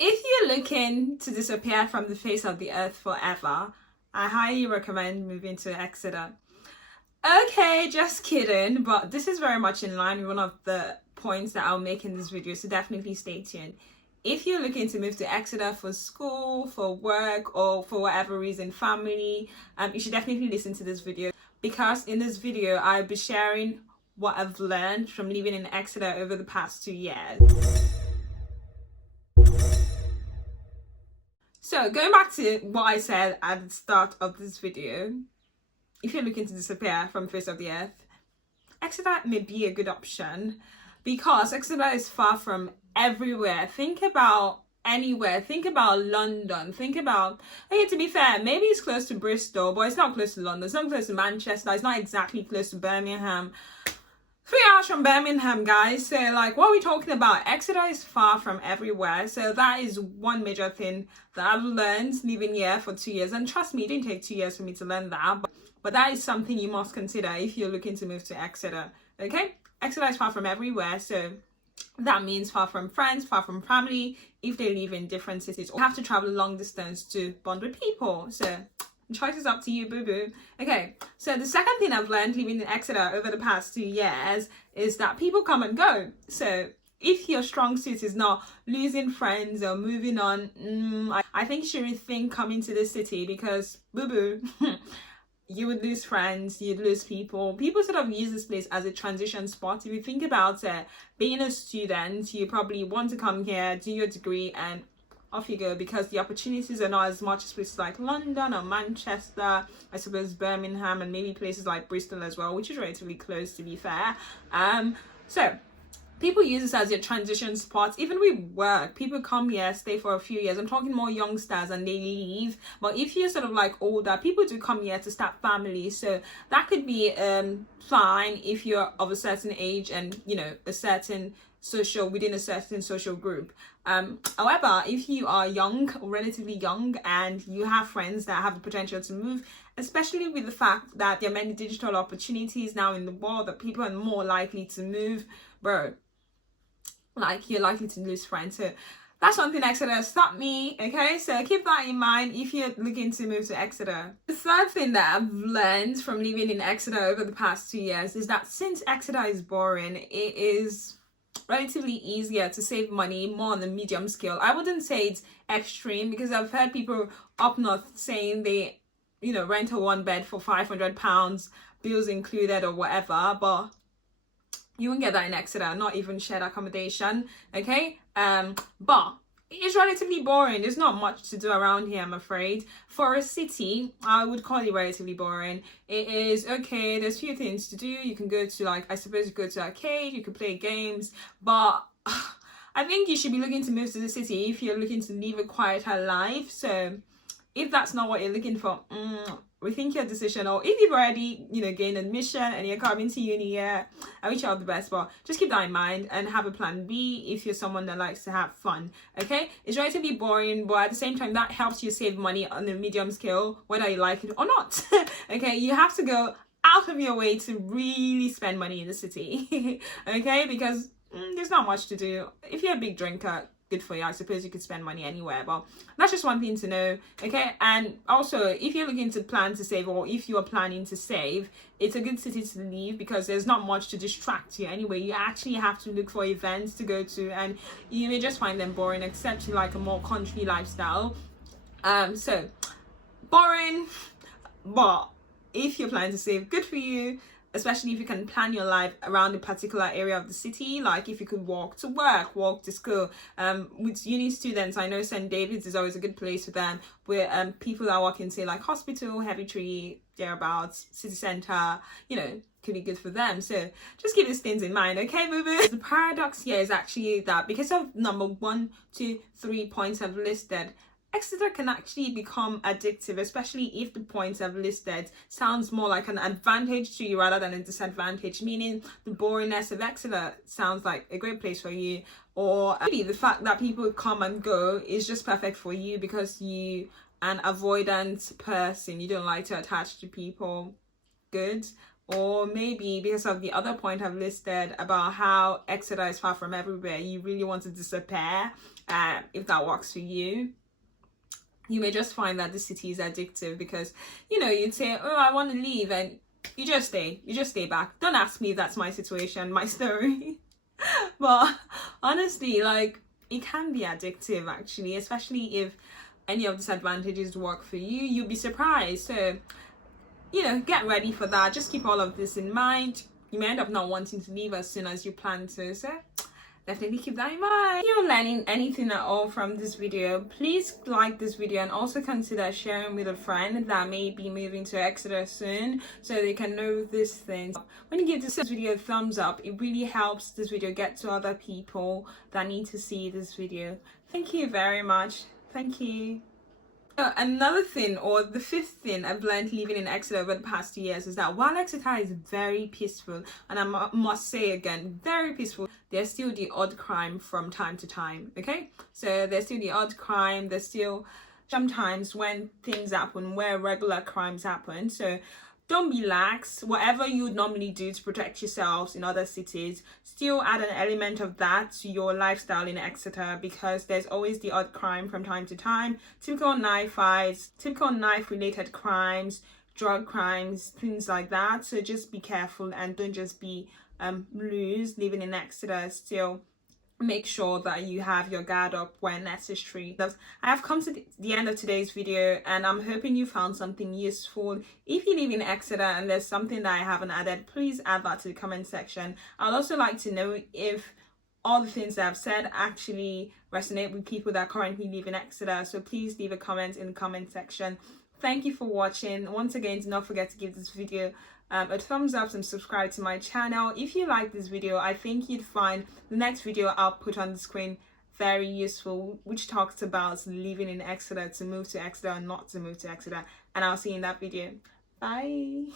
If you're looking to disappear from the face of the earth forever, I highly recommend moving to Exeter. Okay, just kidding, but this is very much in line with one of the points that I'll make in this video, so definitely stay tuned. If you're looking to move to Exeter for school, for work, or for whatever reason, family, you should definitely listen to this video, because in this video I'll be sharing what I've learned from living in Exeter over the past 2 years. So going back to what I said at the start of this video, if you're looking to disappear from the face of the earth, Exeter may be a good option because Exeter is far from everywhere. Think about anywhere. Think about London. Think about, okay, to be fair, maybe it's close to Bristol, but it's not close to London. It's not close to Manchester. It's not exactly close to Birmingham. 3 hours from Birmingham, guys. So like, what are we talking about? Exeter is far from everywhere. So that is one major thing that I've learned living here for 2 years. And trust me, it didn't take 2 years for me to learn that. But that is something you must consider if you're looking to move to Exeter. Okay? Exeter is far from everywhere. So that means far from friends, far from family, if they live in different cities, or have to travel a long distance to bond with people. So choice is up to you, boo-boo. Okay, so the second thing I've learned living in Exeter over the past 2 years is that people come and go. So if your strong suit is not losing friends or moving on, I think you should rethink coming to this city, because boo-boo, you would lose friends, you'd lose people. People sort of use this place as a transition spot. If you think about it, being a student, you probably want to come here, do your degree, and off you go, because the opportunities are not as much as places like London or Manchester, I suppose Birmingham, and maybe places like Bristol as well, which is relatively close, to be fair. So people use this as your transition spot. Even with work, people come here, stay for a few years. I'm talking more youngsters, and they leave. But if you're sort of like older, people do come here to start families. So that could be fine if you're of a certain age and, you know, within a certain social group. However, if you are young, relatively young, and you have friends that have the potential to move, especially with the fact that there are many digital opportunities now in the world, that people are more likely to move, bro, like, you're likely to lose friends. So that's one thing Exeter stopped me. Okay, so keep that in mind if you're looking to move to Exeter. The third thing that I've learned from living in Exeter over the past 2 years is that since Exeter is boring, it is relatively easier to save money more on the medium scale. I wouldn't say it's extreme, because I've heard people up north saying they, you know, rent a one bed for £500, bills included or whatever, but you won't get that in Exeter, not even shared accommodation. Okay, but it's relatively boring. There's not much to do around here, I'm afraid. For a city, I would call it relatively boring. It is okay, there's few things to do. You can go to, like, I suppose you go to arcade, you could play games, but I think you should be looking to move to the city if you're looking to live a quieter life. So if that's not what you're looking for, rethink your decision. Or if you've already, you know, gained admission and you're coming to uni, yeah, I wish you all the best, but just keep that in mind and have a plan B if you're someone that likes to have fun. Okay, it's relatively boring, but at the same time, that helps you save money on the medium scale, whether you like it or not. Okay, you have to go out of your way to really spend money in the city. Okay, because there's not much to do. If you're a big drinker, good for you. I suppose you could spend money anywhere, but that's just one thing to know. Okay, and also if you're looking to plan to save, or if you are planning to save, it's a good city to leave, because there's not much to distract you anyway. You actually have to look for events to go to, and you may just find them boring, except you like a more country lifestyle. So boring, but if you're planning to save, good for you. Especially if you can plan your life around a particular area of the city, like if you could walk to work, walk to school. With uni students, I know St. David's is always a good place for them, where people that work in, say, like hospital, Heavy Tree, thereabouts, city centre, you know, could be good for them. So just keep these things in mind, okay, boo-boo? The paradox here is actually that because of number 1, 2, 3 points I've listed, Exeter can actually become addictive, especially if the points I've listed sounds more like an advantage to you rather than a disadvantage, meaning the boringness of Exeter sounds like a great place for you, or maybe the fact that people come and go is just perfect for you because you an avoidant person, you don't like to attach to people. Good. Or maybe because of the other point I've listed about how Exeter is far from everywhere, you really want to disappear if that works for you. You may just find that the city is addictive because, you know, you'd say, oh, I want to leave, and you just stay back. Don't ask me if that's my situation, my story. But honestly, like, it can be addictive actually, especially if any of these advantages work for you. You'll be surprised. So, you know, get ready for that. Just keep all of this in mind. You may end up not wanting to leave as soon as you plan to. So definitely keep that in mind. If you're learning anything at all from this video, please like this video and also consider sharing with a friend that may be moving to Exeter soon so they can know these things. When you give this video a thumbs up, it really helps this video get to other people that need to see this video. Thank you very much. Thank you. Another thing, or the fifth thing I've learned living in Exeter over the past 2 years, is that while Exeter is very peaceful, and I must say again, very peaceful, there's still the odd crime from time to time, okay? So there's still the odd crime, there's still sometimes when things happen, where regular crimes happen. So don't be lax. Whatever you would normally do to protect yourselves in other cities, still add an element of that to your lifestyle in Exeter, because there's always the odd crime from time to time. Typical knife fights, typical knife related crimes, drug crimes, things like that. So just be careful and don't just be loose living in Exeter. Still make sure that you have your guard up when necessary. I have come to the end of today's video, and I'm hoping you found something useful. If you live in Exeter and there's something that I haven't added, please add that to the comment section. I'd also like to know if all the things that I've said actually resonate with people that currently live in Exeter. So please leave a comment in the comment section. Thank you for watching. Once again, do not forget to give this video a thumbs up and subscribe to my channel. If you like this video, I think you'd find the next video I'll put on the screen very useful, which talks about living in Exeter, to move to Exeter or not to move to Exeter, and I'll see you in that video. Bye.